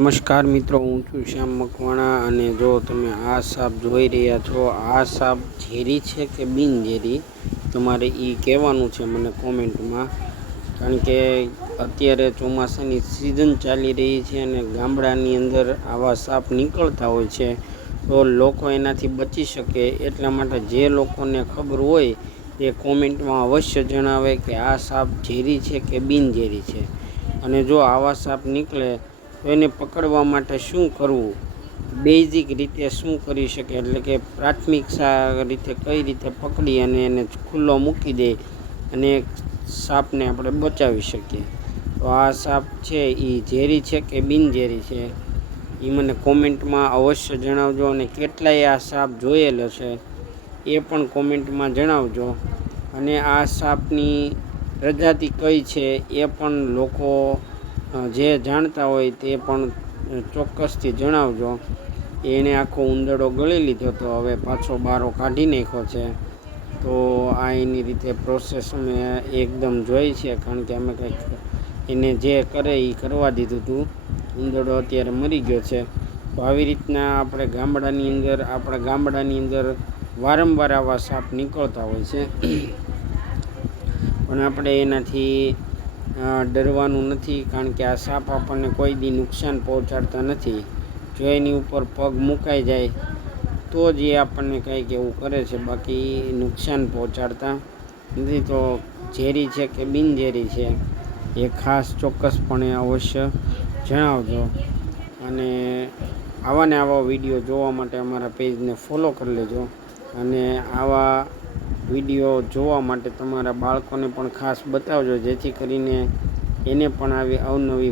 નમસ્કાર મિત્રો, હું છું શ્યામ મકવાણા અને જો તમે આ સાપ જોઈ રહ્યા છો, આ સાપ ઝેરી છે કે બિનઝેરી તમારે એ કહેવાનું છે મને કોમેન્ટમાં. કારણ કે અત્યારે ચોમાસાની સિઝન ચાલી રહી છે અને ગામડાની અંદર આવા સાપ નીકળતા હોય છે, તો લોકો એનાથી બચી શકે એટલા માટે જે લોકોને ખબર હોય એ કોમેન્ટમાં અવશ્ય જણાવે કે આ સાપ ઝેરી છે કે બિનઝેરી છે. અને જો આવા સાપ નીકળે તો એને પકડવા માટે શું કરવું, બેઝિક રીતે શું કરી શકે, એટલે કે પ્રાથમિક રીતે કઈ રીતે પકડી અને એને ખુલ્લો મૂકી દે અને સાપને આપણે બચાવી શકીએ. તો આ સાપ છે એ ઝેરી છે કે બિનઝેરી છે એ મને કોમેન્ટમાં અવશ્ય જણાવજો. અને કેટલાય આ સાપ જોયેલો છે એ પણ કોમેન્ટમાં જણાવજો. અને આ સાપની પ્રજાતિ કઈ છે એ પણ લોકો જે જાણતા હોય તે પણ ચોક્કસથી જણાવજો. એણે આખો ઉંદરડો ગળી લીધો તો હવે પાછો બારો કાઢી નાખ્યો છે. તો આ એની રીતે પ્રોસેસ અમે એકદમ જોઈ છે, કારણ કે અમે કંઈક એને જે કરે એ કરવા દીધું હતું. ઉંદરડો અત્યારે મરી ગયો છે. તો આવી રીતના આપણા ગામડાની અંદર વારંવાર આવા સાપ નીકળતા હોય છે, પણ આપણે એનાથી ડરવાનું નથી, કારણ કે આ સાપ આપણને કોઈ દી નુકસાન પહોંચાડતા નથી. જો એની ઉપર પગ મુકાઈ જાય તો જ એ આપણને કંઈક એવું કરે છે, બાકી નુકસાન પહોંચાડતા નથી. તો ઝેરી છે કે બિનઝેરી છે એ ખાસ ચોક્કસપણે અવશ્ય જણાવજો. અને આવા ને આવા વિડીયો જોવા માટે અમારા પેજને ફોલો કરી લેજો. અને આવા વિડીયો જોવા માટે તમારા બાળકોને પણ ખાસ બતાવજો, જેથી કરીને એને પણ આવી અવનવી